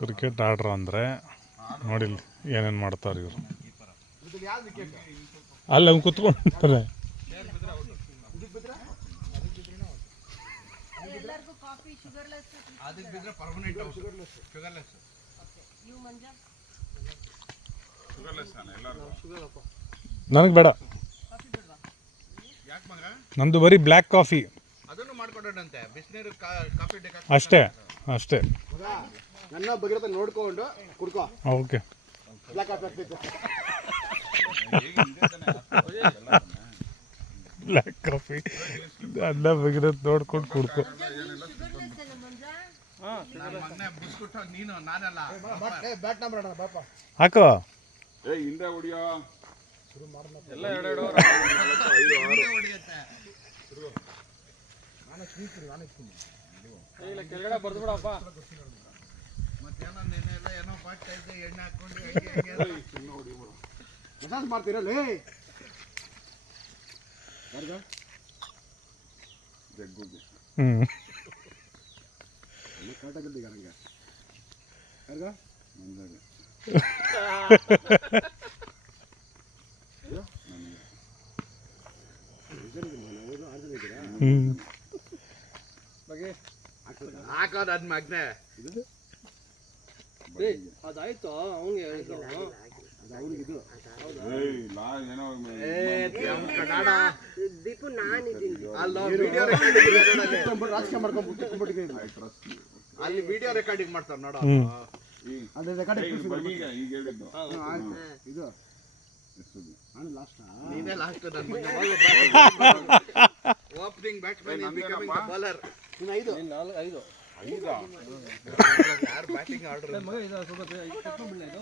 Cricket ಆಡ್ರ ಅಂದರೆ ನೋಡಿಲ್ಲ ಏನೇನು ಮಾಡ್ತಾರೆ ಇವರು. ಅಲ್ಲ ಅವ್ನು ಕುತ್ಕೊಂಡ್ರೆ ನನಗೆ ಬೇಡ, ನಂದು ಬರೀ ಬ್ಲ್ಯಾಕ್ ಕಾಫಿ ಅಷ್ಟೇ ಅಷ್ಟೇ. ನನ್ನ ಬಗ್ಗೆ ನೋಡ್ಕೊಂಡು ಕುಡ್ಕೋ. ಓಕೆ, ಬ್ಲ್ಯಾಕ್ ಕಾಫಿ ಅನ್ನ ಬಗ್ಗೆ ನೋಡ್ಕೊಂಡು ಕುಡ್ಕೋ. ಹಾಕೋ ಕೆಳಗಡೆ ಬರ್ದು ಬಿಡಪ್ಪ. ಮಸಾಜ್ ಮಾಡ್ತೀರಲ್ಲ ಹಾಕೋದು ಅದ್ ಮಗ್ನೆ ಅದಾಯ್ತು. ಅವ್ನಿಗೆ ದೀಪು ನಾನಿದ್ದೀನಿ ಅಲ್ಲಿ ವಿಡಿಯೋ ರೆಕಾರ್ಡಿಂಗ್ ಮಾಡ್ತಾರೆ ನೋಡ. ನೀನೇ last opening batsman becoming bowler. ಐದು ಯಾರು ಬ್ಯಾಟಿಂಗ್ ಆರ್ಡರ್ ಮಗ ಇದು ಸ್ವಲ್ಪ ತಕೊಂಡ್ಬಿಡಲ್ಲ ಇದು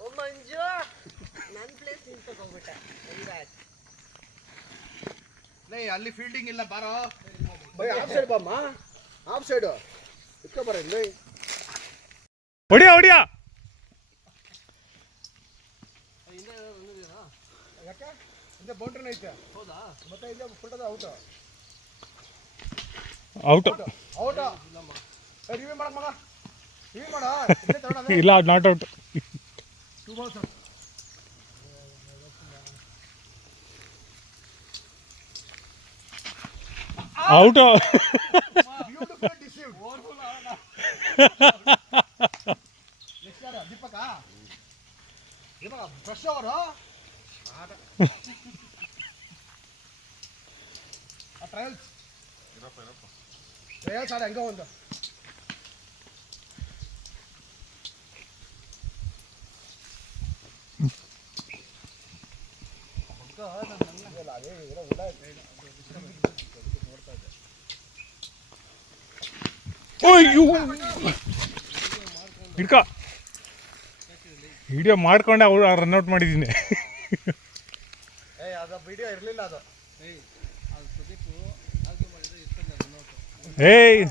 ಓ ಮಂಜು ನನ್ನ ಪ್ಲೇಸ್ ನಿಂತು ತಗೊಂಡ್ಬಿಟ್ಟೆ. ಲೇ ಅಲ್ಲಿ ಫೀಲ್ಡಿಂಗ್ ಇಲ್ಲ ಬಾರೋ ಬೈ. ಆಫ್ ಸೈಡ್ ಬಾಮ್ಮ, ಆಫ್ ಸೈಡ್ ಇಟ್ಕೋ ಬರ ಇಲ್ಲಿ. ಹೊಡಿಯಾ ಹೊಡಿಯಾ ಹಿಂದೆ ಒಂದಿದೆಯಾ ಯಾಕೆ ಹಿಂದೆ ಬೌಂಡ್ರಿನ ಐತೆ. ಹೌದಾ? ಮತ್ತೆ ಇಲ್ಲಿ ಫುಲ್ಟದ ಔಟ್ ಔಟ್ ಔಟ್ ರಿವ್ಯೂ ಮಾಡಕ್ ಮಗ, ರಿವ್ಯೂ ಮಾಡ. ಇಲ್ಲ not out. 2 balls out. Beautiful deceived ಓವರ್ಫುಲ್ ಆಡ. ನೆಕ್ಸ್ಟ್ ಯಾರು ದೀಪಕ? ಇವಾಗ ಫ್ರೆಶ್ ಓವರ್ ಆಟ ಟ್ರಯಲ್ಸ್ ಟ್ರಯಲ್ಸ್ ಆಡ ಹೆಂಗ ಒಂದು ಹಿಡ್ಕ ವಿಡಿಯೋ ಮಾಡ್ಕೊಂಡೆ ಅವ್ರು ರನ್ಔಟ್ ಮಾಡಿದ್ದೀನಿ. ಅದು ವಿಡಿಯೋ ಇರಲಿಲ್ಲ ಅದು. ಏಯ್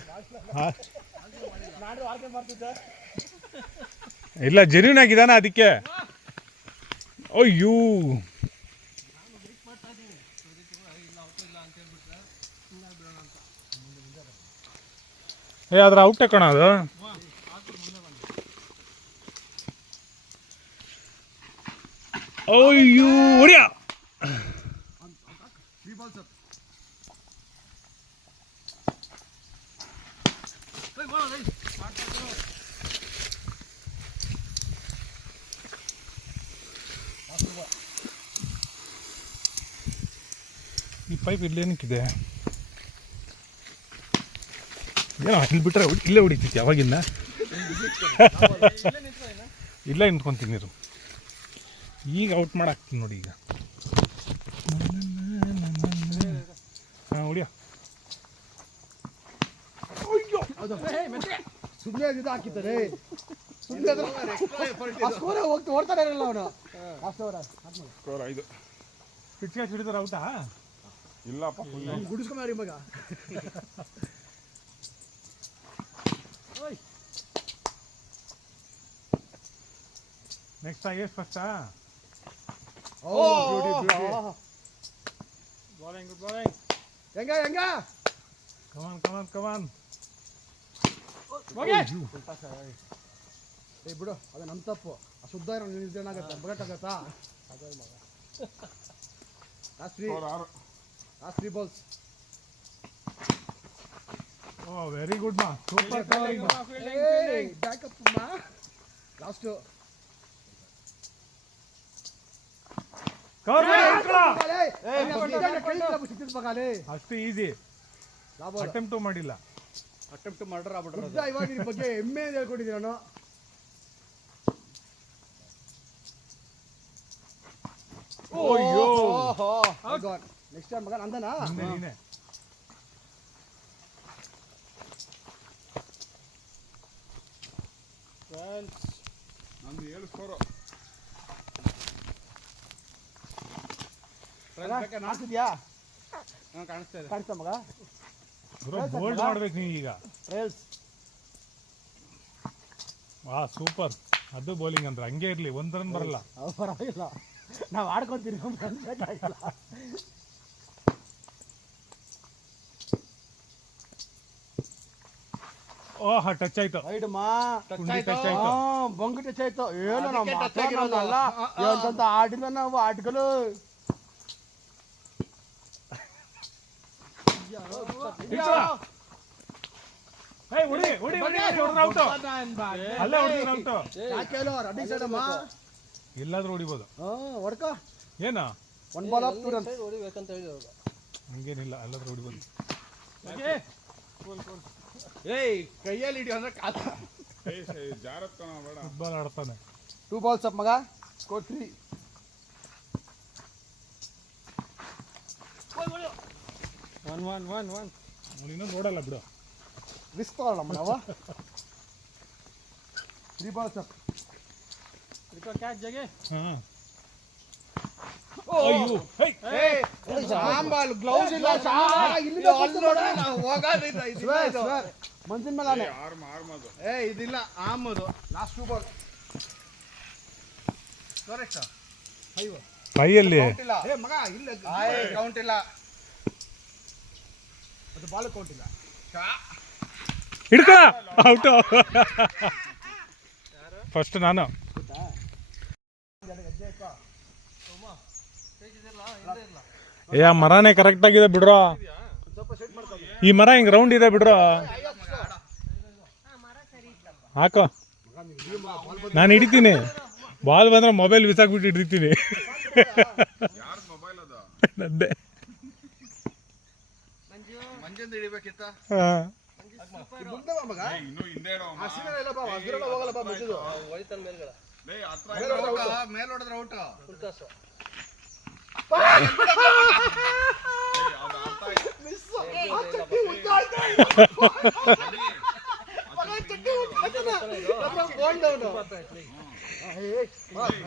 ಇಲ್ಲ ಜೆನ್ಯೂನ್ ಆಗಿದ್ದಾನ ಅದಕ್ಕೆ. ಅಯ್ಯೋ ಏ ಅದ್ರ ಔಟ್ ಕಣ ಅದು. ಅಯ್ಯೋ ಹೊಡಿಯಾ ಈ ಪೈಪ್ ಇಲ್ಲೇನಕ್ಕಿದೆ ಏನೋ ಇಲ್ಲಿ ಬಿಟ್ರೆ ಇಲ್ಲೇ ಹೊಡಿತೈತಿ ಯಾವಾಗಿಂದ. ಇಲ್ಲೇ ನಿಂತ್ಕೊಂತೀನಿ ನೀರು. ಈಗ ಔಟ್ ಮಾಡಾಕ್ತೀನಿ ನೋಡಿ. ಈಗ ಹಾಂ ಹೊಡಿಯ ಸುಮ್ಮನೆ ಇದು ಹಾಕಿದ್ದಾರೆ. ಓಡ್ತಾನೆ ಇರಲ್ಲ ಅವನು. ಸ್ಕೋರ್ 5 ಪಿಚ್ ಕ್ಯಾಚ್ ಹಿಡಿದ್ರೆ ಔಟಾ? ಇಲ್ಲಪ್ಪ ಗುಡಿಸ್ಕೊಂಬಾರಿ ಮಗ. ನೆಕ್ಸ್ಟ್ ಆಗಿ ಫಸ್ಟಾ? Oh, beauty beauty. Bowling good bowling. ಹೆಂಗ ಕಮಾನ್ ಏ ಬಿಡು ಅದು ನಮ್ಮ ತಪ್ಪು ಶುದ್ಧ ಇರೋ ಏನಾಗತ್ತೆ ಬುಲೆಟ್ ಆಗತ್ತಾ ಲಾಸ್ಟ್ 3 balls ಓ ವೆರಿ ಗುಡ್ ಮಾ ಸೂಪರ್ ಬ್ಯಾಕಪ್ ಮಾ ಲಾಸ್ಟ್ ಅಷ್ಟು ಈಸಿ ಅಟೆಂಪ್ಟು ಮಾಡಿಲ್ಲ ಅಟೆಂಪ್ಟ್ ಮಾಡ್ರ ಆಗ್ಬಿಟ್ರೆ ಇವಾಗ ಈ ಬಗ್ಗೆ ಹೆಮ್ಮೆ ಹೇಳ್ಕೊಟ್ಟಿದ್ದೀನಿ ನಾನು ಅಯ್ಯೋ ನೆಕ್ಸ್ಟ್ ಟೈಮ್ ಮಗ ನಂದನಾ ನೀನೆ ನಂದು 7 ಸ್ಕೋರು ಕಾಣಿಸ್ತಿದ್ಯಾ ಕಾಣಿಸ್ತಾ ಇದೆ. ಕಾಣಿಸ್ತಾ ಮಗ ಬೋಲ್ಡ್ ಮಾಡ್ಬೇಕು ನೀವು ಈಗ ಟ್ರಯಲ್ಸ್ ವಾ ಸೂಪರ್ ಅದು ಬೌಲಿಂಗ್ ಅಂದ್ರೆ ಹಂಗೆ ಇರ್ಲಿ ಒಂದ್ ರನ್ ಬರಲ್ಲ ಅವು ಪರವಾಗಿಲ್ಲ ನಾವು ಆಡ್ಕೊತೀವಿ ಬೇಕಾಗಿಲ್ಲ ಓಹ್ ಟಚ್ ಆಯ್ತು ರೈಡ್ ಮಾ ಕುಂಡಿ ಟಚ್ ಆಯ್ತು ಬಂಗು ಟಚ್ ಆಯ್ತು ಏನು ನಮ್ಮ ಮಾತಾಡೋದಲ್ಲ ಎಂತ ಆಡಿಲ್ಲ ನಾವು ಆಟಗಳು ರನ್ನಿಂಗ್ ಸೈಡ್ ಅಮ್ಮ ಎಲ್ಲಾದ್ರೂ ಹೊಡಿಬೋದು ಹೊಡ್ಕ ಏನ 1 ball of 2 runs ಹೊಡಿಬೇಕಂತ ಹೇಳಿದ್ರು ಹಂಗೇನಿಲ್ಲ ಎಲ್ಲಾದ್ರೂ ಹೊಡಿಬೋದು ಏಯ್ ಕೈಯಲ್ಲಿ ಹಿಡಿಯೋ ಅಂದ್ರೆ ಕಾಲ ಜಾರತ್ತ ಬೇಡ. ಫುಟ್ಬಾಲ್ ಆಡ್ತಾನೆ 2 balls up ಮಗ ಸ್ಕೋರ್ 3 ಇನ್ನೂ ನೋಡಲ್ಲ ಬಿಡು ರಿಸ್ಕ್ ತಗೊಳ್ಳಮ್ಮ ನಾವು 3 balls up ಕ್ಯಾಚ್ ಜಗೆ ಹಾ ಅಯ್ಯೋ ಹೇ ಸಾಂಬಾಲ್ ಗ್ಲೌಸ್ ಇಲ್ಲ ಮಂಜಿನ ಮೇಲೆ ಆರ್ಮದು ಏ ಇದಿಲ್ಲ ಆಮದು ಲಾಸ್ಟ್ 2 ಬಾಲ್ ಕರೆಕ್ಟ್ ಕೈಯಲ್ಲಿ ಇಲ್ಲ ಏ ಮಗ ಇಲ್ಲ ಕೌಂಟ್ ಇಲ್ಲ ಅದು ಬಾಲ್ ಕೌಂಟ್ ಇಲ್ಲ ಹಿಡ್ಕ ಔಟ್ ಫಸ್ಟ್ ನಾನು ಏ ಆ ಮರನೇ ಕರೆಕ್ಟ್ ಆಗಿದೆ ಬಿಡ್ರೋ ಈ ಮರ ಹಿಂಗ್ ರೌಂಡ್ ಇದೆ ಬಿಡ್ರೋ ಹಾಕೋ ನಾನು ಹಿಡಿತೀನಿ ಬಾಲ್ ಬಂದ್ರೆ ಮೊಬೈಲ್ ಬಿಸಾಕ್ಬಿಟ್ಟು ಹಿಡಿತೀನಿ ಯಾರ್ದು ಮೊಬೈಲ್ ಅದು ನಂದೆ ಮಂಜಿಂದ ಹಿಡಿಬೇಕಿತ್ತ ಹಾಂ ಮುಂದೆ ಬಾ ಮಗ ಇನ್ನು ಹಿಂದೆ ಇಡೋ ಆ ಸೀದಾ ಇಲ್ಲ ಬಾ ಅದ್ರಲ್ಲ ಹೋಗಲ್ಲ ಬಾ ಮಂಜಿದು ಹೊಡಿತಾನೆ ಮೇಲ್ಗಡೆ ಲೇ ಹತ್ರ ಮೇಲ್ ಹೊಡೆದ್ರೆ ಔಟ್ ಫುಲ್ ಟಾಸ್ ಅದು ಅರ್ಥ ಆಯ್ತು.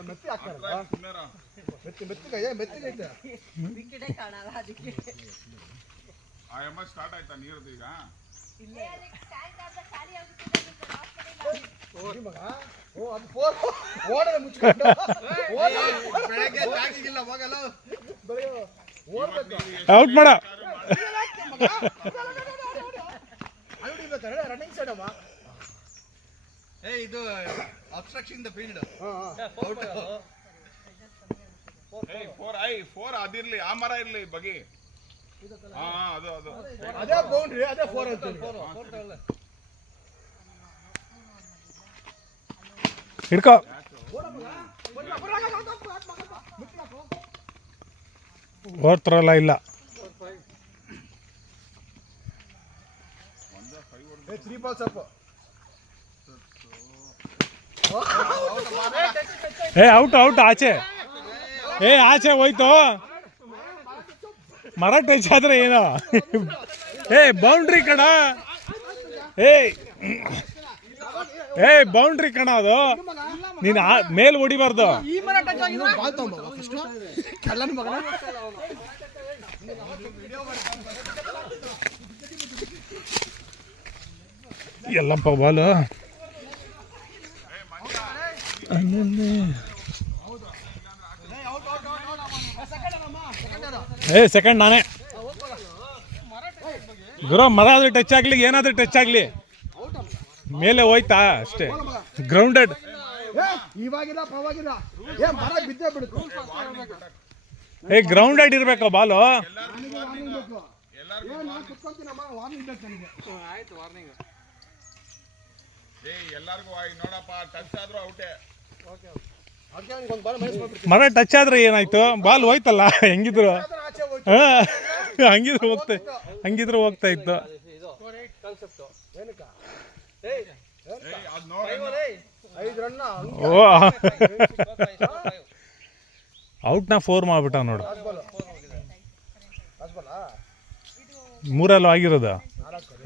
ಮೆತ್ತಿ ಹಾಕ್ತಾರೆ ಸುಮ್ನೆರ. ಮೆತ್ತಿಗೈತೆ ವಿಕೆಟೇ ಕಾಣಲ್ಲ ಅದಕ್ಕೆ ಆ ಎಮ್ಮ ಸ್ಟಾರ್ಟ್ ಆಯ್ತಾ ನೀರದು ಈಗ ಮಗ ಓ ಅದು 4 ಓಡದೆ ಮುಚ್ಕೊಂಡು ಬೆಳಗ್ಗೆ ಜಾಗಿಗಿಲ್ಲ ಹೋಗಲ್ಲ ಓಡ್ಬೇಕು ಔಟ್ ಮಾಡ ಹೊಡಿಬೇಕಾರೆ ರನ್ನಿಂಗ್ ಸೈಡ್ ಅಮ್ಮ ಏ ಇದು ಅಬ್ಸ್ಟ್ರಕ್ಷನ್ ದ ಫೀಲ್ಡ್ ಏಯ್ 4 ಅದಿರ್ಲಿ ಆ ಮರ ಇರ್ಲಿ ಬಗಿ ಹಾ ಅದು ಅದೇ ಬೌಂಡ್ರಿ ಅದೇ 4 ಅಂತೀವಿ ಹಿಡ್ಕೋ ಓದ್ತಾರಲ್ಲ ಇಲ್ಲ ಏ 3 balls up ಏ ಔಟ್ ಔಟ್ ಆಚೆ ಏ ಆಚೆ ಹೋಯ್ತು ಮರ ಟಚ್ ಆದ್ರೆ ಏನೋ ಏ ಬೌಂಡ್ರಿ ಕಣ ಏ ಬೌಂಡ್ರಿ ಕಣ ಅದು ನೀನು ಮೇಲ್ ಹೊಡಿಬಾರ್ದು ಈ ಮರ ಟಚ್ ಆಗಿದ್ರೆ ಬಾಲ್ ತಗೊಂಬ ಫಸ್ಟ್ ಕಳ್ಳನ ಮಗನ ಎಲ್ಲಪ್ಪ ಬಾಲು ಏ ಸೆಕೆಂಡ್ ನಾನೇ ಗುರು ಮರ ಆದ್ರೆ ಟಚ್ ಆಗ್ಲಿ ಏನಾದ್ರೂ ಟಚ್ ಆಗ್ಲಿ ಔಟ್ ಅಮ್ಮ ಮೇಲೆ ಹೋಯ್ತಾ ಅಷ್ಟೇ ಗ್ರೌಂಡೆಡ್ ಏ ಇವಾಗಿಲ್ಲ ಪರವಾಗಿಲ್ಲ ಏ ಮರ ಬಿದ್ದೇ ಬಿಡುತ್ತೆ ಏ ಗ್ರೌಂಡೆಡ್ ಇರ್ಬೇಕು ಬಾಲು ನನಗೆ ವಾರ್ನಿಂಗ್ ಬೇಕು ಏ ನಾನು ಕುತ್ಕೊಂತೀನಮ್ಮ ವಾರ್ನಿಂಗ್ ಬೇಕು ನನಗೆ ಆಯ್ತು ವಾರ್ನಿಂಗ್. ಎಲ್ಲಾರ್ಗು ನೋಡಪ್ಪ ಟಚ್ ಆದ್ರೂ ಔಟೇ. ಓಕೆ ಅದಕ್ಕೆ ನನಗೆ ಒಂದು ಬಾಲ್ ಮೈನಸ್ ಮಾಡ್ಬಿಡ್ತೀನಿ ಮರ ಟಚ್ ಆದ್ರೆ ಏನಾಯ್ತು ಬಾಲ್ ಹೋಯ್ತಲ್ಲ ಹೆಂಗಿದ್ರು ಆಚೆ ಹೋಯ್ತು ಹಾ ಹಂಗಿದ್ರು ಹೋಗ್ತಾ ಇತ್ತು ಇದು ಕಾನ್ಸೆಪ್ಟು ಏನಕ್ಕ ಏಯ್ ಅದ್ ನೋಡ 5 ರನ್ ಓ ಔಟ್ನ 4 ಮಾಡ್ಬಿಟ್ಟ ನೋಡು ಹಾಸ್ಬಲ್ಲ 3 ಆಗಿರೋದು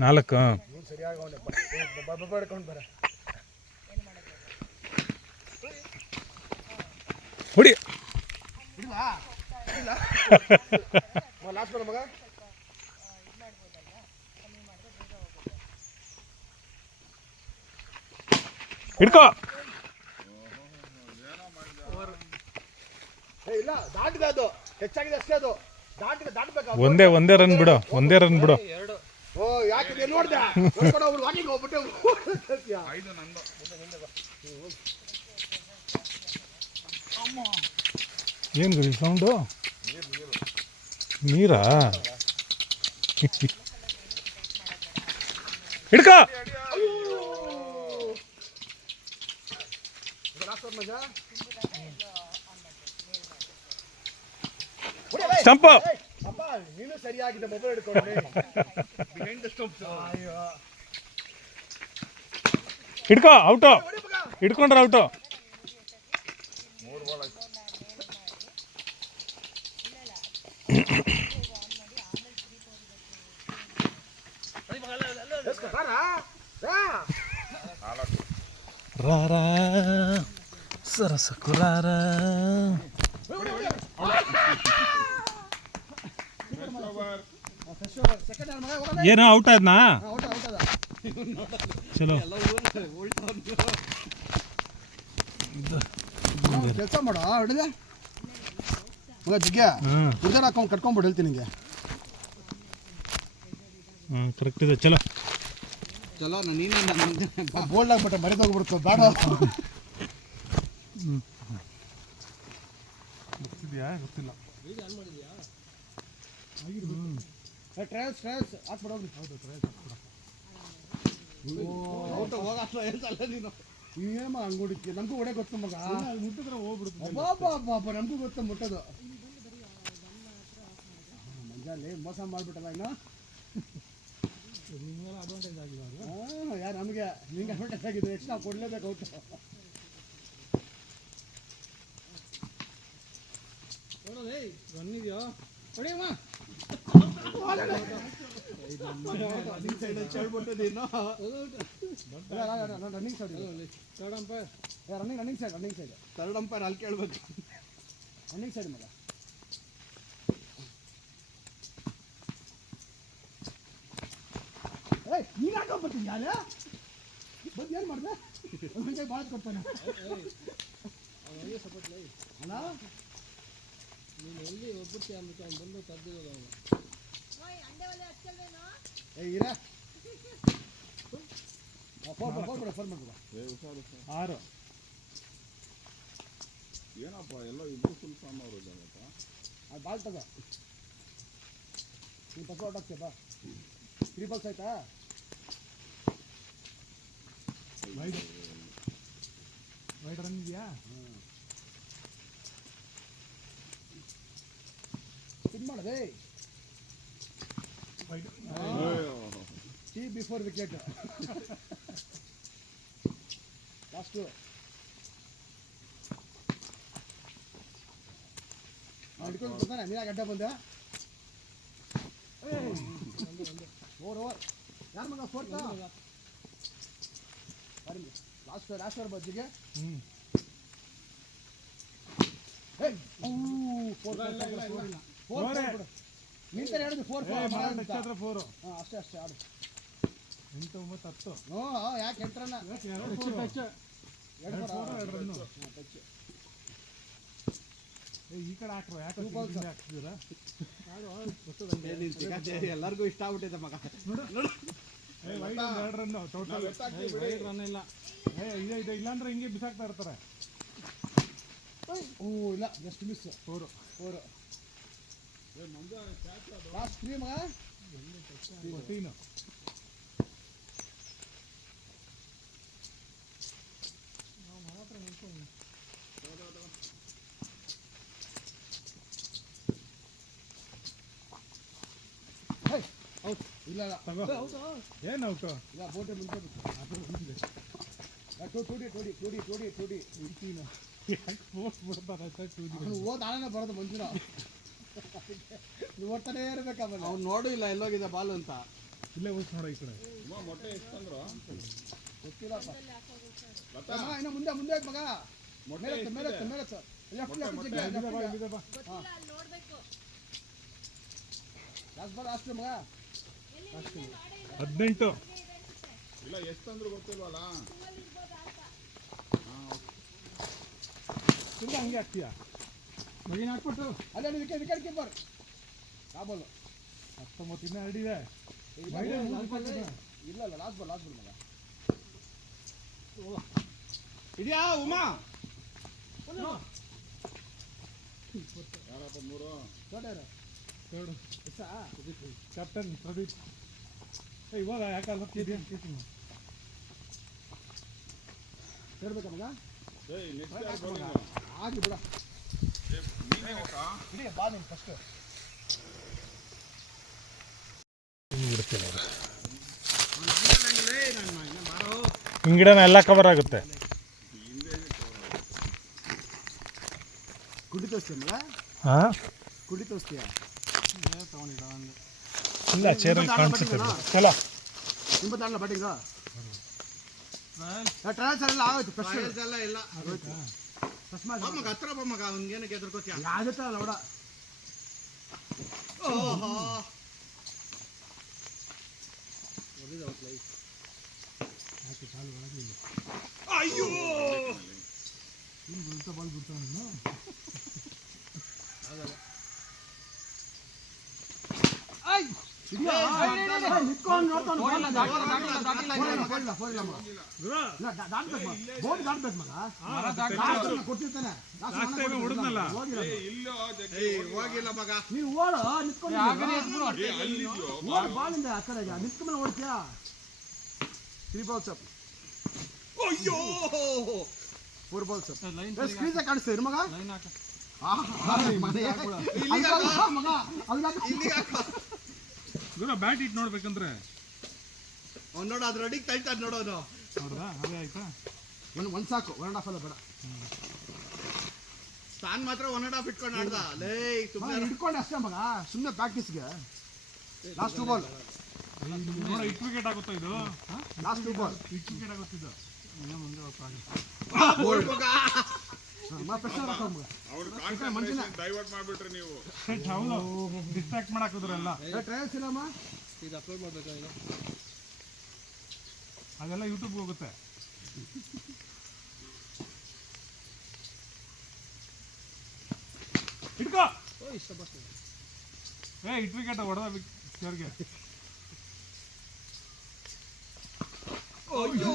4 ನೀನು ಸರಿಯಾಗಿ ಬಡ್ಕೊಂಡು ಬರ ಹುಡಿ ಇಲ್ಲ ಇಲ್ಲ ಲಾಸ್ಟ್ ಬರ ಮಗ ಹಿಡ್ಕೋ ಏ ಇಲ್ಲ ದಾಟಿದೆ ಅದು ಹೆಚ್ಚಾಗಿದೆ ಅಷ್ಟೇ ಅದು ದಾಟಬೇಕು ಒಂದೇ ರನ್ ಬಿಡು ಎರಡು ಓ ಯಾಕೆ ನೀನು ನೋಡ್ದೆ ನೋಡ್ಕೊಂಡು ಅವ್ರು ವಾಕಿಂಗ್ ಹೋಗ್ಬಿಟ್ಟು 5 ನಂದು. ಏನು ಗುರಿ ಸೌಂಡು ನೀರಾ ಹಿಡ್ಕೋ ಮಜಾ ಸ್ಟಂಪ್ ಅಪ್ಪ ನೀನು ಸರಿಯಾಗಿದೆ ಮೊಬೈಲ್ ಹಿಡ್ಕೊಂಡು ಬಿಹೈಂಡ್ ದ ಸ್ಟಂಪ್ಸ್ ಅಯ್ಯೋ ಹಿಡ್ಕೋ ಔಟು ಹಿಡ್ಕೊಂಡ್ರೆ ಔಟು ರಾರಾ ಸರಸ ಕುರಾರ ಏನೋ ಔಟ್ ಆದ್ನಾ ಚಲೋ ಕೆಲಸ ಮಾಡು ಹಿಡಿದೆ ಮಗ ಜಿಗ್ಗೆ ಹುಡ್ದಾರ ಹಾಕೊಂಡು ಕಟ್ಕೊಂಡ್ಬಿಟ್ಟು ಹೇಳ್ತೀನಿ ನಿಂಗೆ ಕರೆಕ್ಟ್ ಇದೆ ಚಲೋ ಚಲೋ ನೀನೇ ಬೋಲ್ಡ್ ಆಗ್ಬಿಟ್ಟೆ ಮರೆದು ಹೋಗ್ಬಿಡ್ತು ಬೇಡ ಗೊತ್ತಿಲ್ಲ ಟ್ರಯಲ್ಸ್ ಹಾಕ್ಬಿಡೋಗ್ರಿ ಹೌದು ಟ್ರಯಲ್ಸ್ ಹೋಗಲ್ಲ ಹೇಳ್ತಲ್ಲ ನೀನು ಏಮ ಅಂಗುಡಿಕೆ ನಮಗೂ ಒಡೆ ಗೊತ್ತು ಮಗ ಮುಟ್ಟಿದ್ರೆ ಹೋಗ್ಬಿಡುತ್ತೆ ಬಾಬಾ ನಮಗೂ ಗೊತ್ತು ಮುಟ್ಟೋದು ಮಂಜಾಲಿ ಮೋಸ ಮಾಡ್ಬಿಟ್ಟಲ್ಲ ಇನ್ನು ಅಡ್ವಾಂಟೇಜ್ ಆಗಿದೆ ಯಾರು ನಮಗೆ ನಿಂಗೆ ಅಡ್ವಾಂಟೇಜ್ ಆಗಿದೆ ಎಷ್ಟು ನಾವು ಕೊಡಲೇಬೇಕು ಔಟ್ ರನ್ ಇದೆಯೋ ಹೊಡಿಯಮ್ಮ running side running side third umpire ಅಲ್ಲಿ ಕೇಳಬೇಕು ರನ್ನಿಂಗ್ ಸೈಡ್ ಮಗ ಏಯ್ ನೀನು ಹಾಕೊಂಡ್ಬರ್ತೀನಿ ಯಾರು ಬಂದು ಏನು ಮಾಡಿದೆ ಒಂದು ಭಾಳ ಕೊಡ್ತಾನೆ ಅಲ್ಲ ನೀನು ಎಲ್ಲಿ ಒಬ್ಬಟ್ಟು ಅಂದ್ಬಿಟ್ಟು ಅವ್ನು ಬಂದು ತದ್ದಿರೋದು ಅವನು ಏ ಇರಾ ಫೋನ್ ಮಾಡ್ಬಿಡ 6 ಏನಪ್ಪ ಎಲ್ಲ ಇಬ್ರು ಫುಲ್ ಫಾರ್ಮ್ ಅವರು ಇದ್ದಾರಪ್ಪ. ಅದು ಬಾಲ್ ತಗೋ ನೀನು ಫಸ್ಟ್ ಔಟ್ ಆಗ್ತೀಯ ಬಾ 3 ಬಾಲ್ಸ್ ಆಯ್ತಾ ವೈಡ್ ರನ್ ಇದೆಯಾ ಇದು ಮಾಡದೆ ಟಿ ಬಿಫೋರ್ ವಿಕೆಟ್ ಲಾಸ್ಟು ಹಿಡ್ಕೊಂಡು ಬರ್ತಾನೆ ನೀನಾಗ ಅಡ್ಡ ಬಂದೆ 4 ಓವರ್ ಯಾರು ಮಗ 4th ಲಾಸ್ಟ್ ಓವರ್ ಬಜ್ಜಿಗೆ ನಿಂತಾರೆ ಹೇಳಿದ್ರು 4 ಅಷ್ಟೇ ಆಡು 8 9 10 ಹ್ಞೂ ಯಾಕೆ ಎಂಟ್ರನ್ನ ಈ ಕಡೆ ಹಾಕ್ರು ಯಾಕೆ ಹಾಕ್ತಿದ್ದೀರಾ ಎಲ್ಲರಿಗೂ ಇಷ್ಟ ಆಗ್ಬಿಟ್ಟಿದೆ ಮಗ. ವೈಡ್ ಒಂದು 2 ರನ್ನು ಟೋಟಲ್. ವೈಡ್ ರನ್ ಇಲ್ಲ. ಇದೆ ಇಲ್ಲಾಂದ್ರೆ ಹಿಂಗೆ ಬಿಸಾಕ್ತಾ ಇರ್ತಾರೆ. ಓ ಇಲ್ಲ, ಜಸ್ಟ್ ಮಿಸ್. 4 ಲಾಸ್ಟ್ 3 ಮಗ. 14. ಔಟ್. ಇಲ್ಲ ತಗೋ. ಏನು ಔಟು? ಇಲ್ಲ, ಬೋಟೆ ಮುಂಚೆ ಟೋಡಿ. ಯಾಕೆ ಫೋರ್ಸ್ ಬಿಡ್ತಾರೆ ಓದ್ ಆಳನೆ ಬರೋದು ಮಂಜುನ. ನೀವು ಓಡ್ತಾನೆ ಇರ್ಬೇಕು. ಆಮೇಲೆ ಅವ್ನು ನೋಡು ಇಲ್ಲ ಎಲ್ಲೋಗಿದೆ ಬಾಲ್ ಅಂತ. ಇಲ್ಲೇ ಹೋಗಿ ನೋಡ ಈ ಕಡೆ. ಮೊಟ್ಟೆ ಎಷ್ಟು ತಂದ್ರು? ಗೊತ್ತಿಲ್ಲಪ್ಪ. ಲತಾ, ಇನ್ನು ಮುಂದೆ ಆಯ್ತು ಮಗ. ಮೇಲೆ ಲೆಫ್ಟ್ ಇಲ್ಲಿದೆ ಬಾ. ಲಾಸ್ಟ್ ಬಾಲ್ ಲಾಸ್ಟ್ ಮಗ. 18. ಇಲ್ಲ ಎಷ್ಟು ತಂದ್ರು ಗೊತ್ತಿಲ್ವಲ್ಲ. ತಿರ್ಗಾ ಹಂಗೆ ಆಗ್ತೀಯಾ? ಮಗಿನ ಹಾಕ್ಬಿಟ್ಟು ಅಲ್ಲೇ ವಿಕೆಟ್ ಕೀಪರ್. ಆ ಬಾಲ್ 19 ಇನ್ನೂ 2 ಇದೆ. ಇಲ್ಲ ಲಾಸ್ಟ್ ಬಾಲ್ ಮಗ. ಇದ್ಯಾ ಉಮಾ? ಯಾರಪ್ಪ 3? Third captain Pradeep. ಇವಾಗ ಯಾಕಲ್ಲ ಹೇಳ್ಬೇಕಾ ಮಗ? ಏಯ್ ನೆಕ್ಸ್ಟ್ ಯಾರು ಬೌಲಿಂಗ್? ಆಗ್ಲಿ ಬಿಡ. ನೀನೇ ಹೋಗಾ? ಇಡೀ ಬಾ ನೀನು ಫಸ್ಟ್. ಹಿಂಗಿಡನ ಎಲ್ಲ ಕವರ್ ಆಗುತ್ತೆ. ಕುಡಿ ತೋರಿಸ್ತೀಯ ಮಗ? ಹಾಂ ಕುಡಿ ತೋರಿಸ್ತೀಯ? ಇಲ್ಲ ಚೇರಲ್ಲಿ ಕಾಣಿಸುತ್ತೆ. ಚಲೋ ನಿಂಬತ್ತು ಅಲ್ಲ ಬ್ಯಾಟಿಂಗು. ಟ್ರಯಲ್ಸ್ ಎಲ್ಲ ಆಗೋಯ್ತು. ಫಸ್ಟ್ ಎಲ್ಲ ಇಲ್ಲ ಮಗ. ಹತ್ರ ಬಾ ಮಗ. ಅವ್ನಿಗೇನಕ್ಕೆ ಎದುರ್ಕೋತೀಯ? ಯಾವ್ದತ್ತ ಅಲ್ಲ ಹೊಡ. ಅಯ್ಯೋ ಬಾಲ್ ಬಿಡ್ತಾವ ನೀನು. ಹೊಡೆದ್ನಲ್ಲ ಹೋಗಿಲ್ಲ ಮಗ. ನೀನು ಓಡು ಬಾಲಿಂದ ಆ ಕಡೆಗೆ ನಿಂತ್ಕೊಂಡ್ಮೇಲೆ ಓಡ್ತೀಯಾ? 3 balls up. ಅಯ್ಯೋ 4 balls up. ಸ್ಕ್ರೀನ್ ಕಾಣಿಸ್ತಾ ಮಗ. ಬ್ಯಾಟ್ ಇಟ್ಟು ನೋಡ್ಬೇಕಂದ್ರೆ ಅವ್ನು ನೋಡು, ಅದ್ರ ಅಡಿಗೆ ತಳ್ತಾನೆ ನೋಡೋದು. ನೋಡ್ದಾ? ಅದೇ ಆಯ್ತಾ? ಒಂದು ಸಾಕು. 1.5 ಅಲ್ಲ ಬೇಡ. ಸ್ಥಾನ ಮಾತ್ರ 1.5 ಇಟ್ಕೊಂಡು ಆಡ್ದ. ಲೇ ಸುಮ್ಮನೆ ಹಿಡ್ಕೊಂಡು ಅಷ್ಟೇ ಮಗ. ಸುಮ್ಮನೆ ಪ್ರಾಕ್ಟೀಸ್ಗೆ. Last 2 ball. ನೋಡ 8 ವಿಕೆಟ್ ಆಗುತ್ತಾ ಇದು? ಲಾಸ್ಟ್ 2 ಬಾಲ್ 8 ವಿಕೆಟ್ ಆಗುತ್ತಿದ್ದು. ಮುಂದೆ ಅವ್ರ ಕಾನ್ಸಂಟ್ರೇಷನ್ ಡೈವರ್ಟ್ ಮಾಡ್ಬಿಟ್ರಿ ನೀವು. ಹೌದು, ಡಿಸ್ಟ್ರಾಕ್ಟ್ ಮಾಡಾಕಿದ್ರಲ್ಲ. ಟ್ರಯಲ್ಸ್ ಇಲ್ಲಮ್ಮ. ಇದು ಅಪ್ಲೋಡ್ ಮಾಡ್ಬೇಕಾಗಿಲ್ಲ. ಅದೆಲ್ಲ ಯೂಟ್ಯೂಬ್ಗೆ ಹೋಗುತ್ತೆ. ಹಿಡ್ಕೋ. ಏ 8 ವಿಕೆಟ್ ಹೊಡೆದ ಚೇರ್ಗೆ. ಅಯ್ಯೋ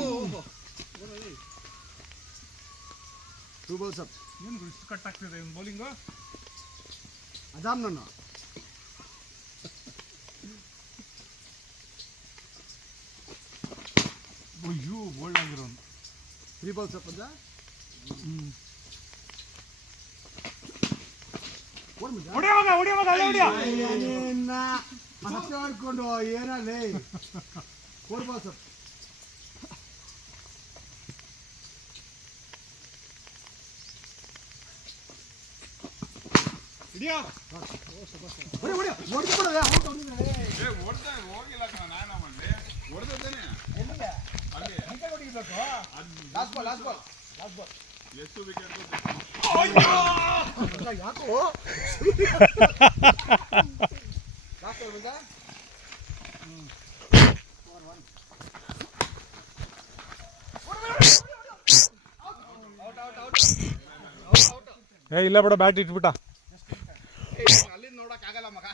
2 balls up. ಏನು ಇಷ್ಟು ಕಟ್ ಆಗ್ತಿದೆ ಇವ್ನು ಬೌಲಿಂಗು? ಅದಾಮ್ ನನ್ನ ಅಯ್ಯೋ ಬೋಲ್ಡ್ ಆಗಿರೋನು. 3 balls up ಅಂತ. ಹೊಡಿಯೋವಾಗ ಅಲ್ಲೇ ಹೊಡಿಯ. ಹತ್ತೆ ಮಾಡ್ಕೊಂಡು ಏನಲ್ಲಿ 4 balls up. ಇದ್ಯಾ? ಹೊಡಿಬಿಡ ಏ ಹೊಡ್ದೆ ಹೋಗಿಲ್ಲ ಕಣ. ನಾನು ಮಾಡಿ ಹೊಡೆದೇನೆ ಅಲ್ಲಿ. ಲಾಸ್ಟ್ ಬಾಲ್ ಎಷ್ಟು ವಿಕೆಟ್? ಯಾಕೋ ಲಾಸ್ಟ್ ಬಾಲ್ ಬಂದ. ಏ ಇಲ್ಲ ಬಿಡ, ಬ್ಯಾಟ್ ಇಟ್ಬಿಟ್ಟ. ಅಲ್ಲಿಂದ ನೋಡಕ್ ಆಗಲ್ಲ ಮಗ.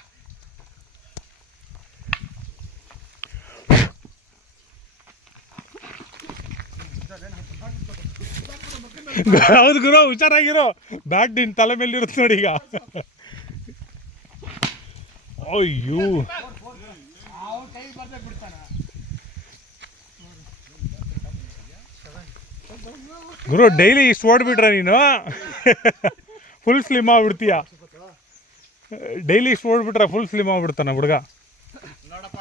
ಹೌದು ಗುರು, ಹುಷಾರಾಗಿರೋ. ಬ್ಯಾಟ್ ನಿನ್ನ ತಲೆ ಮೇಲೆ ಇರುತ್ತೆ ನೋಡಿ ಈಗ. ಅಯ್ಯೋ ಕೈ ಬರ್ದೇ ಬಿಡ್ತಾನ. ಗುರು, ಡೈಲಿ ಇಷ್ಟು ಓಡ್ಬಿಟ್ರೆ ನೀನು ಫುಲ್ ಸ್ಲಿಮ್ ಆಗ್ಬಿಡ್ತೀಯ. ಡೈಲಿ ಇಷ್ಟು ಓಡ್ಬಿಟ್ರೆ ಫುಲ್ ಸ್ಲಿಮ್ ಆಗ್ಬಿಡ್ತಾನ ಹುಡುಗ. ನೋಡಪ್ಪ,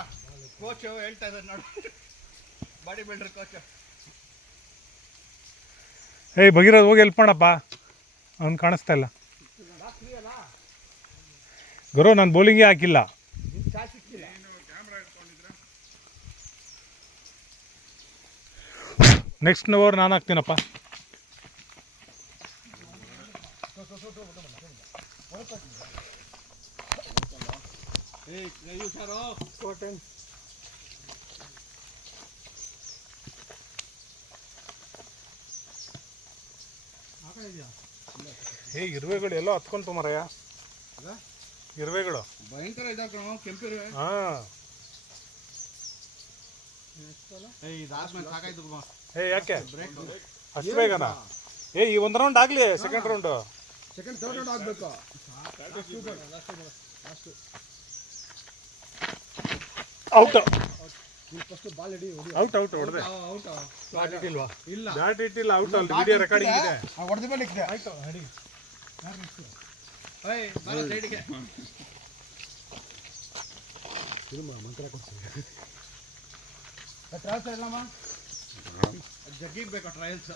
ಕೋಚು ಹೇಳ್ತಾ ಇದ್ದಾರೆ ನೋಡು, ಬಾಡಿ ಬಿಲ್ಡರ್ ಕೋಚು. ಏಯ್ ಭಗೀರಥ್, ಹೋಗಿ ಹೆಲ್ಪ್ ಮಾಡಪ್ಪ, ಅವ್ನು ಕಾಣಿಸ್ತಾ ಇಲ್ಲ. ಗುರು, ನಾನು ಬೌಲಿಂಗೇ ಹಾಕಿಲ್ಲ. ನೆಕ್ಸ್ಟ್ ಓವರ್ ನಾನು ಹಾಕ್ತೀನಪ್ಪ. ಇರುವೆಗಳು ಎಲ್ಲೋ ಹತ್ಕೊಂತು ಮರಯ್ಯ, ಇರುವೆಗಳು ಭಯಂಕರ ಇದಾಕಣ ಕೆಂಪಿರುವೆ. ಹಾಂ. ಇದಾದ್ಮೇಲೆ ಸಾಕಾಯ್ತು ಗುರು. ಯಾಕೆ ಅಷ್ಟು ಬೇಗನಾ? ಈ ಒಂದು ರೌಂಡ್ ಆಗಲಿ, second round. Second third round ಆಗಬೇಕು. ಔಟ್. ಫಸ್ಟ್ ಬಾಲ್ ಹಿಡಿ, ಔಟ್ ಹೊಡೆದೆ. ಬ್ಯಾಟ್ ಇಟ್ಟಿಲ್ವಾ? ಇಲ್ಲ, ಬ್ಯಾಟ್ ಇಟ್ಟಿಲ್ಲ, ಔಟ್. ಅಲ್ಲಿ ವಿಡಿಯೋ ರೆಕಾರ್ಡಿಂಗ್ ಇದೆ. ಹೊಡೆದ ಮೇಲೆ ಇಕ್ಕಿದೆ. ಆಯ್ತು, ನಡಿ. ಸೈಡ್ಗೆ ಮಂತ್ರ ಕೊಡ್ತೀವಿ. ಟ್ರಾನ್ಸ್ಫರ್ ಇಲ್ಲಮ್ಮ, ಜಗ್ಗಿಗೆ ಬೇಕು ಟ್ರಯಲ್ಸ್.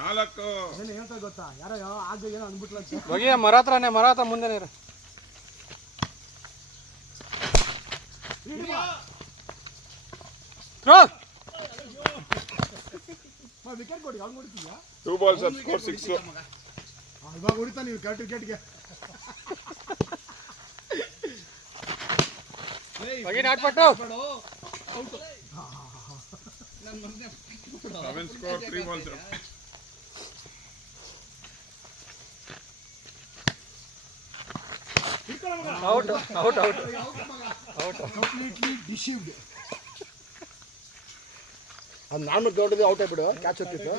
ನಾಲ್ಕು ಹೇಳ್ತಾ ಗೊತ್ತಾ, ಯಾರೋ ಆಗ ಏನೋ ಅಂದ್ಬಿಟ್ಲಂತ. ಬಗೆಯ ಮರ ಹತ್ರನೇ, ಮರ ಹತ್ರ ಮುಂದೆನೇ ಇರು. ವಿಕೆಟ್ ಕೊಡಿ, ಅವ್ನು ಹೊಡಿತೀಯಾ? 2 balls up, score 6. ಇವಾಗ ಹೊಡಿತಾ ನೀವು ಕ್ರಿಕೆಟ್ಗೆ. ಆಟ್ಬಿಟ್ಟು 7 score, 3 balls up. ಕಂಪ್ಲೀಟ್ಲಿ ಡಿಶೀವ್ಡ್. ಅದು ನಾನು ಗೌಡಲ್ಲಿ ಔಟ್ ಆಗ್ಬಿಡು, ಕ್ಯಾಚ್ ಹೋಗ್ತಿತ್ತು.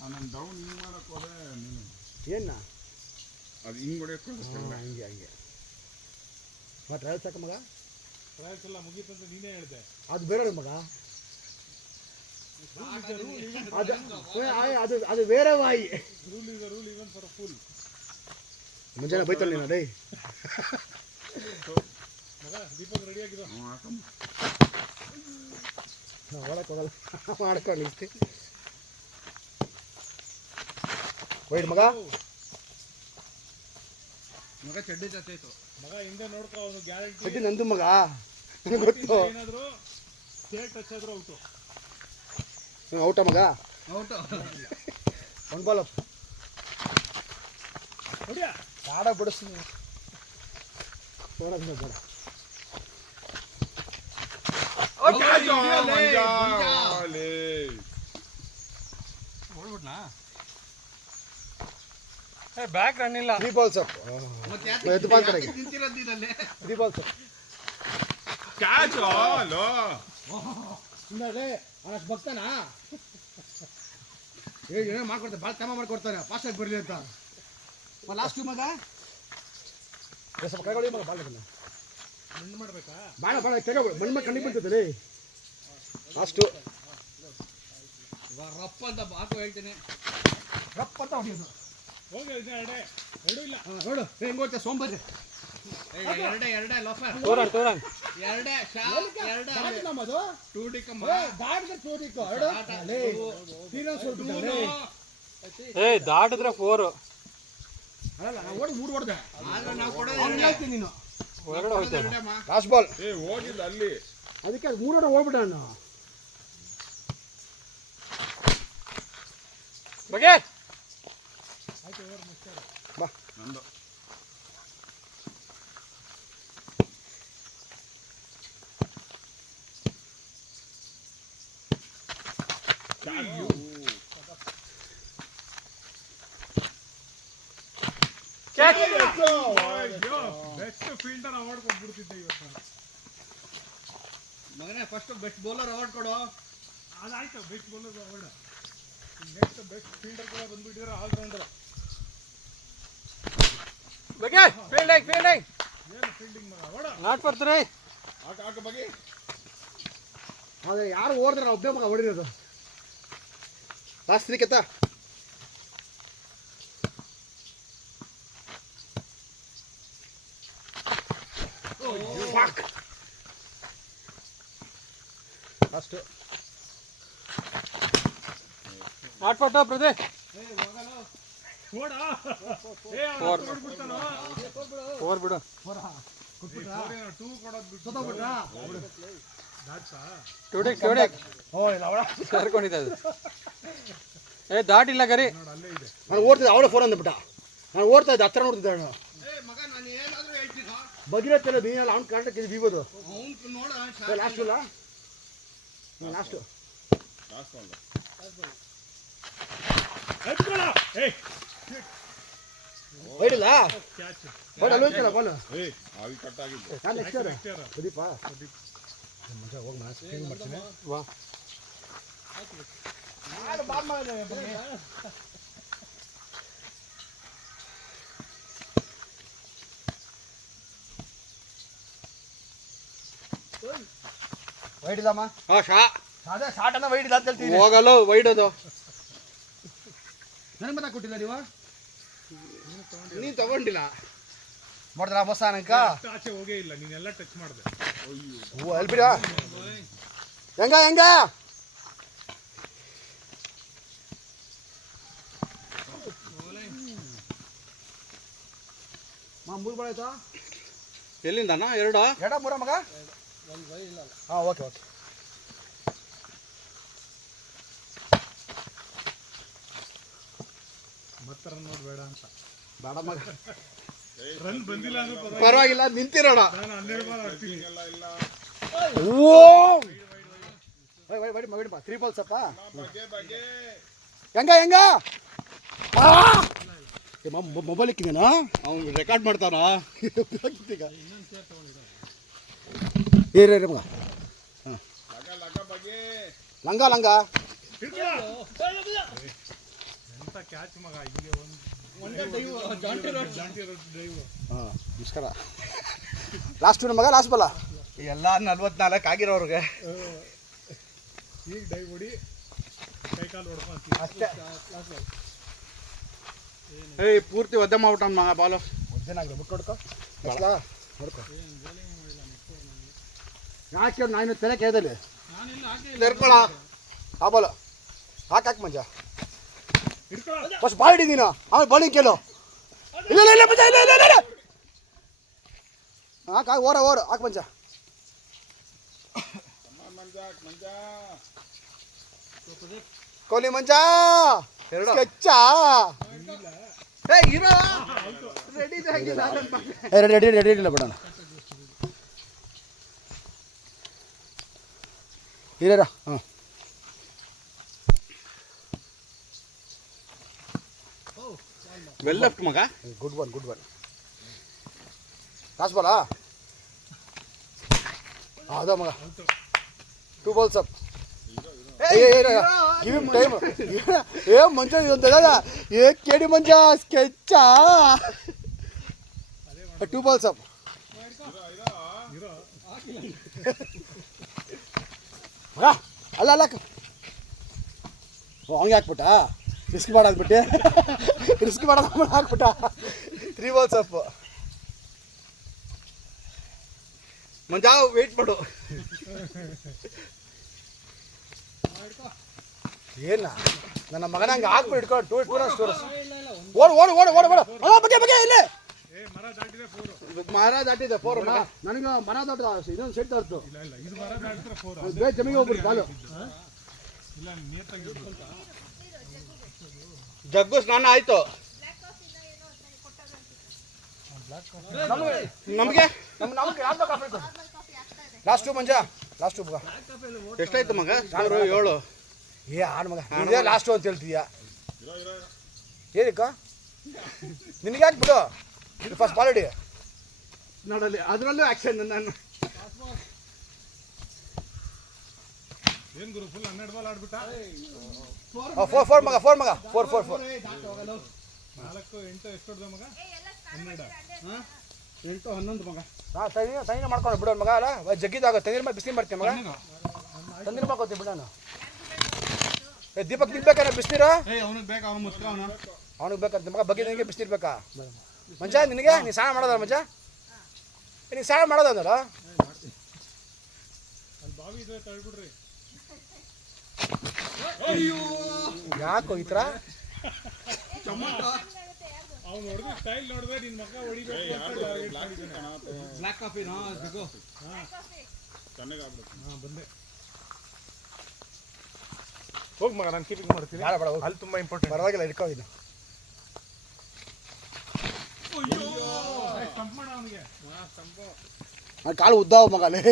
ನಾನು ಡೌನ್ ಹಿಂಗೆ ಮಾಡಕ್ಕೆ ಹೋದೆ, ನೀನು ಏನ ಅದು ಹಿಂಗೆ ಹೊಡೆಯಕ್ಕೆ ಹೋದೆ. ಹಂಗೆ ಟ್ರಯಲ್ಸ್ ಸಾಕ ಮಗ. ಟ್ರಯಲ್ಸ್ ಎಲ್ಲ ಮುಗೀತಂತ ನೀನೇ ಹೇಳಿದೆ. ಅದು ಬೇರೆ ಮಗ, ಅದು ಬೇರೆ Y. Rule is rule even for full. ಮುಂಜಾನೆ ಬೈತಾನೆ ನೀನು. ಡೇ ಮಗ, ದೀಪಕ್ ರೆಡಿ ಆಗಿರೋ. ಒಳಕ್ಕೆ ಹೋಗಲ್ಲ, ಮಾಡ್ಕೊಂಡು ಇಷ್ಟೇ. ವೈಟ್ ಮಗ, ಮಗ ಚಡ್ಡಿ ಜಾಸ್ತಿ ಆಯ್ತು. ಮಗ ಹಿಂದೆ ನೋಡ್ಕೊ, ಅವನು ಗ್ಯಾರಂಟಿ. ಚಡ್ಡಿ ನಂದು ಮಗ, ನನಗೆ ಗೊತ್ತು. ಏನಾದ್ರು ಸ್ಟೇಟ್ ಟಚ್ ಆದ್ರೂ ಔಟು. ಔಟ ಮಗ, ಔಟ್. 1 ball up. ಹೊಡಿಯಾ ಆಡ ಬಿಡಿಸ್ತೀನಿ, ನೋಡೋದು ಬೇಡ. ಬ್ಯಾಕ್ ರನ್ ಇಲ್ಲ. 3 balls up. ಎದ್ದು ಬಾಲ್ ಕಡೆಗೆ. 3 balls up. ಕ್ಯಾಚ್ ಲೋ ಹಿಂದೆ ಅವನಷ್ಟು ಭಕ್ತನಾ? ಏನೋ ಮಾಡ್ಕೊಡ್ತಾನೆ, ಭಾಳ ಕ್ರಮ ಮಾಡ್ಕೊಡ್ತಾನೆ, ಫಾಸ್ಟಾಗಿ ಬರಲಿ ಅಂತ. ಲಾಸ್ಟ್ ಮಗ ಸ್ವಲ್ಪ ಕೈಗೊಳ್ಳಿ ಮಗ, ಬಾಲ್ ಮಣ್ಣು ಮಾಡ್ಬೇಕಾ? ಬಾಳ ಬಾಳ ಕೈಗೊಳ್ಳಿ, ಮಣ್ಣು ಮೇಲೆ ಕಣ್ಣಿಗೆ ಬೀಳ್ತದೆ. ಲಾಸ್ಟು ರಪ್ಪ ಅಂತ ಬಾಕು ಹೇಳ್ತೀನಿ. ರಪ್ಪ ಅಂತ ಹೊಡೆಯೋದು. ಹೋಗಿ ಎರಡೇ ಇಲ್ಲ. ನೋಡು ಹೆಂಗೆ ಹೋಗ್ತಾ ಸೋಂಬರ್ರಿ. ಎರಡೇ ಲೋಫರ್. ಎರಡೇ ನಮ್ಮದು ಟೂಟಿಕಮ್ಮ. ದಾಟಿದ್ರೆ 4. ಅಲ್ಲ, ನಾವು ಓಡಿ 3 ಹೊಡೆದೆ. ಆದ್ರೆ ನಾವು ಕೊಡೋದು ನೀನು ಹೊರಗಡೆ ಹೋಗ್ತೇವೆ. Last ball. ಹೋಗಿದ್ದು ಅಲ್ಲಿ, ಅದಕ್ಕೆ 3 ಹೊಡೆ ಹೋಗ್ಬಿಟ್ಟ ನಾನು. ಬಗೆ ಬಾ ನಂದು ಬೆಸ್ಟ್ ಫೀಲ್ಡರ್ ಅವಾರ್ಡ್ ಕೊಟ್ಬಿಡ್ತಿದ್ದೆ ಇವತ್ತು ನಾನು. ಮಗನೇ ಫಸ್ಟ್ ಬೆಸ್ಟ್ ಬೌಲರ್ ಅವಾರ್ಡ್ ಕೊಡು. ಅದಾಯ್ತು best bowler award. Next best fielder ಕೂಡ ಬಂದ್ಬಿಟ್ಟಿದ್ರೆ ಆಲ್ರೌಂಡರ್. ಬಗ್ಗೆ ಫೀಲ್ಡಿಂಗ್ ಏನು ಫೀಲ್ಡಿಂಗ್ ಮಗ ಅವಾರ್ಡ್. ನಾಟ್ ಬರ್ತಾರೆ. ಆಟ ಬಗ್ಗೆ ಅದೇ ಯಾರು ಓಡಿದ್ರೆ ಒಬ್ಬೇ ಮಗ ಹೊಡಿರೋದು. ಲಾಸ್ಟ್ 3 ಕೆತ್ತ. ಲಾಸ್ಟ್ ನಾಟ್ ಪಟ್ಟ ಪ್ರದೇ ಓಡ ಏ ಅವನು ಬಿಡ್ತಾನೋ. ಓವರ್ ಬಿಡು. 2 ಕೊಡೋದು ಬಿಟ್ಟು ಸೋತೋಗ್ಬಿಟ್ರಾ? ದಾಟ್ಸಾ ಟೋಡೆಕ್ ಓ ಇಲ್ಲ ಅವಳ ಕರ್ಕೊಂಡಿದ್ದೆ ಅದು. ಏ ದಾಟಿಲ್ಲ ಗರಿ. ನೋಡು ಅಲ್ಲೇ ಇದೆ. ನಾನು ಓಡ್ತಿದ್ದೆ, ಅವಳೇ ಫೋನ್ ಅಂದ್ಬಿಟ್ಟ. ನಾನು ಓಡ್ತಾ ಇದ್ದೆ, ಹತ್ರ ನೋಡ್ತಿದ್ದೆ ಅವನು. ಮಗ ನಾನು ಏನಾದರೂ ಹೇಳ್ತೀನಾ? ಬಗಿರತ್ತಲ್ಲ ನೀನಲ್ಲ, ಅವ್ನು ಕರೆಕ್ಟಾಗಿ ಬೀಗೋದು. ಅವ್ನು ನೋಡ ಲಾಸ್ಟ್ ಇಲ್ಲ ಲಾಸ್ಟು ಎತ್ಕೊಳ. ಏಯ್ ಹೊಯ್ಡಿಲ್ಲ ಕ್ಯಾಚ್. ಹೊಯ್ಡು ಅಲ್ಲಿ ಹೋಯ್ತಲ್ಲ ಬಾಲ್. ಆವಿ ಕಟ್ ಆಗಿದ್ದು. ನಾನು ನೆಕ್ಸ್ಟ್ ಎಷ್ಟೇರ ಪ್ರದೀಪ ಮಜಾ ಹೋಗಿ ನಾನು ಸ್ಪಿನ್ ಮಾಡ್ತೀನಿ. ವಾ ವೈಡಿಲ್ಲಮ್ಮ. ಅದೇ ಶಾರ್ಟ್ ಅನ್ನ ವೈಡಿಲ್ಲ ಅಂತ ಹೇಳ್ತೀನಿ. ಹೋಗಲ್ಲ ವೈಡ್ ಅದು. ನನಗೆ ಮತ್ತೆ ಕೊಟ್ಟಿಲ್ಲ ನೀವು. ನೀನು ತಗೊಂಡಿಲ್ಲ ಮಾಡಿದ್ರ ಮೋಸ ನಂಕ. ಆಚೆ ಹೋಗೇ ಇಲ್ಲ, ನೀನೆಲ್ಲ ಟಚ್ ಮಾಡಿದೆ. ಓ ಅಲ್ಲಿ ಬಿಡ. ಹೆಂಗ ಮೂರು ಬಾಳ ಆಯ್ತಾ? ಎಲ್ಲಿಂದಣ್ಣ? 2 3 ಮಗ. ಹಾಂ ಓಕೆ. ಮತ್ತೆ ರನ್ ನೋಡ್ ಬೇಡ ಅಂತ. ಬೇಡ ಮಗ, ರನ್ ಬಂದಿಲ್ಲ ಅಂದ್ರೆ ಪರವಾಗಿಲ್ಲ ನಿಂತಿರೋಣ. ನಾನು 12 ಬಾಲ್ ಆಡ್ತೀನಿ. ಓ ವೈಡ್ ಬಾ. 3 ಬಾಲ್ಸ್ ಅಪ್ಪ. ಹೆಂಗ ಮೊಬೈಲ್ ಇಕ್ಕಿದೇನಾ? ಅವ್ನು ರೆಕಾರ್ಡ್ ಮಾಡ್ತಾನ. ಏ ಮಗ. ಹಾಂ ಲಂಗ ಎಂತ ಕ್ಯಾಚ್ ಮಗ. ಹಿಂಗೆ ಹಾಂ ನಮಸ್ಕಾರ. ಲಾಸ್ಟ್ ಮಗ, ಲಾಸ್ಟ್ ಬಲ್ಲ ಎಲ್ಲ 44 ಆಗಿರೋರ್ಗೆ ಈಗ ಡೈವ್ ಹೊಡಿ, ಕೈ ಕಾಲು ಹೊಡ್ಕೊಂತ ಅಷ್ಟೇ. ಏಯ್ ಪೂರ್ತಿ ಒದ್ದೆ ಮಾಡ್ಬಿಟ್ಟ ಮಗ ಬಾಲು. ಒದ್ದೆನಾಗಲಿ ಮುಟ್ಟು ಹೊಡ್ಕೊ ಹೊಡ್ಕೊ. ಯಾಕೆ ನಾನು ತಲೆ ಕೇಳಿದಲ್ಲಿ ತೆರ್ಕೊಳ ಆ ಬಾಲು ಹಾಕಿ ಮಂಜ. ಫಸ್ಟ್ ಬಾಲ್ ಹಿಡಿದೀನ, ಆಮೇಲೆ ಬಾಲಿಂಗ್ ಕೇಳು. ಇಲ್ಲ ಮಂಜ, ಇಲ್ಲ ಹಾಕ ಓರ ಹಾಕಿ ಮಂಜ. ಕೊಹ್ಲಿ ಮಂಜ ಸ್ಕೆಚ್ಚ. ರೆಡಿ ಇಲ್ಲ ಬಿಡೋಣ. ಇರ ಹಾಂ ವೆಲ್ ಲೆಫ್ಟ್ ಮಗ. Good one. ಲಾಸ್ಟ್ ಬಾಲಾ? ಅದ ಮಗ. 2 balls up. Give him time. ಏ ಮಂಜ ಇದೊಂದು ಏ ಕೇಳಿ ಮಂಜ ಸ್ಕೆಚ್ಚ. 2 balls ಅಪ್. ಮಗ ಅಲ್ಲ ಹಂಗೆ ಹಾಕ್ಬಿಟ್ಟ. ರಿಸ್ಕ್ ಮಾಡಾಕ್ಬಿಟ್ಟೆ. ಹಾಕ್ಬಿಟ್ಟ. 3 balls ಅಪ್. ಮಂಜ ವೇಟ್ ಮಾಡು. ಏನ ನನ್ನ ಮಗನ ಹಂಗೆ ಹಾಕ್ಬಿಟ್ಟು ಇಟ್ಕೊ. 2 runs. ಓಡ್ ಬಗ್ಗೆ ಇಲ್ಲೇ ಮರ ದಾಟಿದೆ 4. ನನಗೆ ಮರ ದಾಟಿದ ಇದೊಂದು ಸೆಟ್ ತರ್ತು. ಇಲ್ಲ ಇದು ಮರ ದಾಟಿದ್ರೆ 4. ಜಮಿಗೆ ಹೋಗ್ಬಿಟ್ಟು ಬಾಲು. ಇಲ್ಲ ನೀತಾಗಿ ಜಗ್ಗು ಸ್ನಾನ ಆಯ್ತು. ನಮಗೆ ಲಾಸ್ಟ್ ಮಂಜ. ಲಾಸ್ಟ್ ಮಗ ಎಷ್ಟಾಯ್ತು ಮಗ? 7. ಏ ಆಡು ಮಗ, ಇದೇ ಲಾಸ್ಟು ಅಂತ ಹೇಳ್ತೀಯಾ? ಏನಕ್ಕ ನಿನಗೆ ಯಾಕೆ ಬಿಡು. ಫಸ್ಟ್ ಬಾಲ್ ಹಿಡಿ. ನೋಡಲ್ಲಿ ಅದರಲ್ಲೂ ಆಕ್ಷನ್ ನಾನು ಏನ್ ಗುರು ಫುಲ್ 12 ಬಾಲ್ ಆಡ್ಬಿಟ್ಟ. 4 ಮಗ 4 4 4 4 8 ಎಷ್ಟು ಹೊಡ್ದ ಮಗ? 12. 8 11 ಮಗ. ಹಾಂ ತಣ್ಣೀರು ಮಾಡ್ಕೊಂಡು ಬಿಡೋಣ ಮಗ ಅಲ್ಲ ಜಗ್ಗಿದಾಗ ತಣ್ಣೀರು ಮಾಡಿ ಬಿಸಿನೀರು ಮಾಡ್ತೀನಿ ಮಗ ತಣ್ಣೀರು ಮಾಡ್ಕೊತೀನಿ ಬಿಡೋಣ. ದೀಪಕ್ ನಿಮ್ಗೆ ಬೇಕಾ ಬಿಸಿನೀರು? ಅವನಿಗೆ ಬೇಕಾ ಅವನು ಮುಸ್ಕ ಅವನು ಅವ್ನಿಗೆ ಬೇಕಂತ ಮಗ ಬಗ್ಗೆ ನಿನಗೆ ಬಿಸಿನೀರು ಬೇಕಾ ಮಂಜ ನಿನಗೆ? ನೀನು ಸ್ನಾನ ಮಾಡೋದಲ್ಲ ಮಂಜ? ನೀನು ಸ್ನಾನ ಮಾಡೋದಲ್ಲ? ಅಲ್ಲಿ ಬಾವಿ ಇದ್ರೆ ತಳ್ಬಿಡ್ರಿ. ಯಾಕೋ ಈ ಥರ ಅವ್ನು ಹೊಡೆದ ಸ್ಟೈಲ್ ನೋಡಿದ್ರೆ ನಿನ್ನ ಮಗ ಹೊಡಿಬೇಕು. ಬ್ಲ್ಯಾಕ್ ಕಾಫಿನಾ ಬೇಕು? ಚೆನ್ನಾಗಾಗ್ಬಿಡುತ್ತೆ. ಹಾಂ ಬಂದೆ. ಹೋಗಿ ಮಗ ನಾನು ಕೀಪಿಂಗ್ ಮಾಡ್ತೀನಿ. ಬೇಡ ಬೇಡ ಅಲ್ಲಿ ತುಂಬ ಇಂಪಾರ್ಟೆಂಟ್. ಪರವಾಗಿಲ್ಲ ಇಟ್ಕೋ ಇದು ಸ್ಟಂಪ್ ಮಾಡ ಅವನಿಗೆ. ಅವ್ನು ಕಾಲು ಉದ್ದಾವ ಮಗಲೇ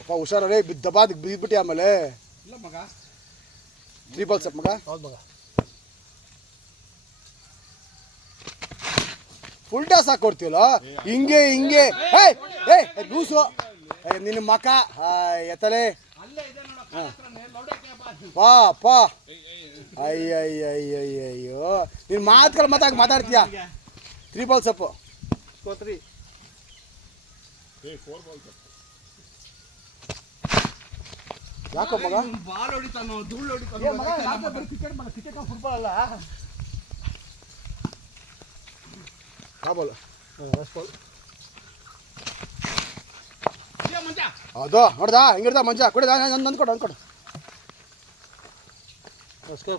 ಅಪ್ಪ ಹುಷಾರೇ ದಬಾದ್ ಬಿದ್ಬಿಟ್ಟು ಆಮೇಲೆ ಇಲ್ಲ ಮಗ 3 ಬಾಲ್ಸ್ ಮಗ. ಹೌದು ಮಗ ಫುಲ್ ಟಾಸ್ ಹಾಕೊಡ್ತೀವಲ್ಲ ಹಿಂಗೆ ಹಿಂಗೆ ಲೂಸು ನಿನ್ನ ಮಕ ಎತ್ತಲೆ ಅಲ್ಲೇ ಇದೆ ನೋಡ ಪಾ ಪಾ ಅಯ್ಯಯ್ಯಯ್ಯಯ್ಯೋ ನೀನು ಮಾತುಗಳು ಮಾತಾಡ್ತೀಯ. 3 ಬಾಲ್ಸ್ ಅಪ್ಪು ಕೋತ್ರಿ 4 ಬಾಲ್ಸ್. ಯಾಕೋ ಮಗ ಬಾಲ್ ಹೊಡಿತಾನೋ ಧೂಳು ಹೊಡಿತಾನೋ ಕ್ರಿಕೆಟ್ ಫುಟ್ಬಾಲ್ ಅಲ್ಲ ಬಾಲ್ ಮಂಜ ಅದು ನೋಡ್ದಾ ಹಿಂಗಿರ್ದ ಮಂಜ ಕೊಡಿ ಅಂದ್ಕೊಡು ಅಂದ್ಕೊಡು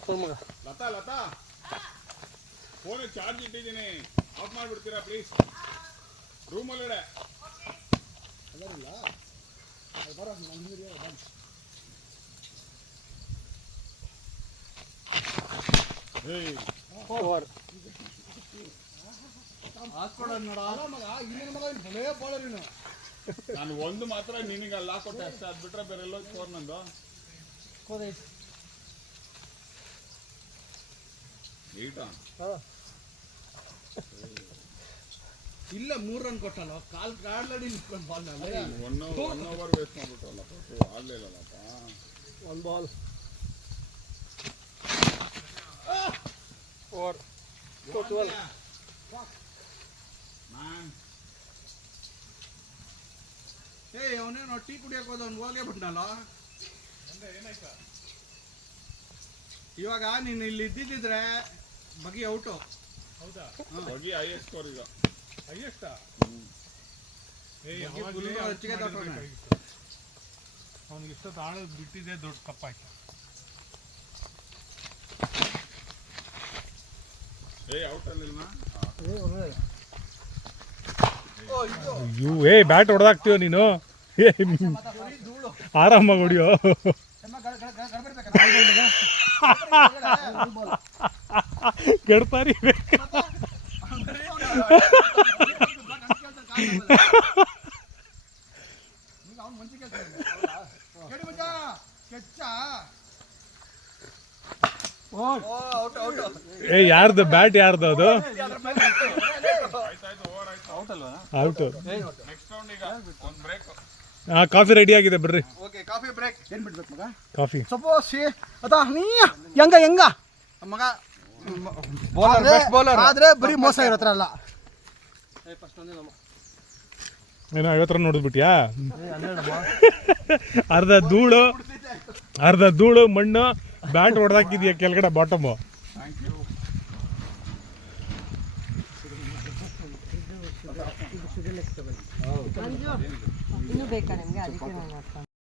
ಫೋನ್ ಮಗ. ಲತಾ ಲತಾ ಫೋನ್ ಚಾರ್ಜ್ ಇಟ್ಟಿದ್ದೀನಿ, ಆಫ್ ಮಾಡಿಬಿಡ್ತೀರಾ ಪ್ಲೀಸ್? ರೂಮಲ್ಲಿಡೆ. ನಾನು ಒಂದು ಮಾತ್ರ ನಿನಗೆ ಅಲ್ಲ ಕೊಟ್ಟೆ ಅಷ್ಟೇ, ಅದು ಬಿಟ್ರೆ ಬೇರೆ ಎಲ್ಲೋ ಫೋನ್ ನಂದು. ಈಟಾ ಇಲ್ಲ 3 ರನ್ ಕೊಟ್ಟಲ್ಲ ಕಾಲ್ ಆಲ್ರೆಡಿ ನಿಂತ್ಕೊಂಡು ಬಾಲ್ ಒನ್ ಓವರ್ ವೇಸ್ಟ್ ಮಾಡ್ಬಿಟ್ಟಲ್ಲ, ಆಡಲೇ ಇಲ್ಲಪ್ಪ. 1 ಬಾಲ್ 4 12 ಅವನೇನೋ ಟೀ ಕುಡಿಯಕ್ಕೆ ಹೋದ ಅವ್ನು ಹೋಗೇ ಬಿಟ್ನಲ್ಲ. ಇವಾಗ ನೀನು ಇಲ್ಲಿ ಇದ್ದಿದ್ದಿದ್ರೆ ಬಗಿ ಔಟು. ಹೌದಾ? ಬಗಿ ಹೈಯೆಸ್ಟ್ ಸ್ಕೋರ್ ಈಗ. ಹೈಯೆಸ್ಟಾ? ಅವನಿಗೆ ಇಷ್ಟೊತ್ತು ಆಳೋದು ಬಿಟ್ಟಿದೆ, ದೊಡ್ಡ ಕಪ್ಪಾಯ್ತು. ಔಟ್ ಅಲ್ಲಿಲ್ಲ ಬ್ಯಾಟ್ ಹೊಡೆದಾಕ್ತೀವ ನೀನು. ಆರಾಮಾಗಿ ಹೊಡಿಯೋ. ಗಡ್ಪಾರಿ ಯಾರ್ದು ಬ್ಯಾಟ್ ಯಾರ್ದು ಅದು? ಔಟ್. ನೆಕ್ಸ್ಟ್ ರೌಂಡ್ ಈಗ ಒಂದು ಬ್ರೇಕ್. ಹಾಂ, ಕಾಫಿ ರೆಡಿ ಆಗಿದೆ ಬರ್ರಿ. Okay coffee break. ಏನು ಬಿಡ್ಬೇಕು ಮಗ? ಕಾಫಿ ಸಪೋಸ್ ಅದ ನೀ ಹೆಂಗ ಮಗ ಬೌಲರ್ ಬೆಸ್ಟ್ ಬೌಲರ್ ಆದ್ರೆ ಬರೀ ಮೋಸ ಇರತ್ರ ಅಲ್ಲ. ಏನೋ 50 ರನ್ ನೋಡಿದ್ಬಿಟ್ಯಾ? ಅರ್ಧ ಧೂಳು ಮಣ್ಣು ಬ್ಯಾಟ್ ಹೊಡೆದಾಕಿದ್ಯಾ ಕೆಳಗಡೆ ಬಾಟಮು. ಇನ್ನೂ ಬೇಕಾ ನಿಮಗೆ? ಅದಕ್ಕೆ ನಾನು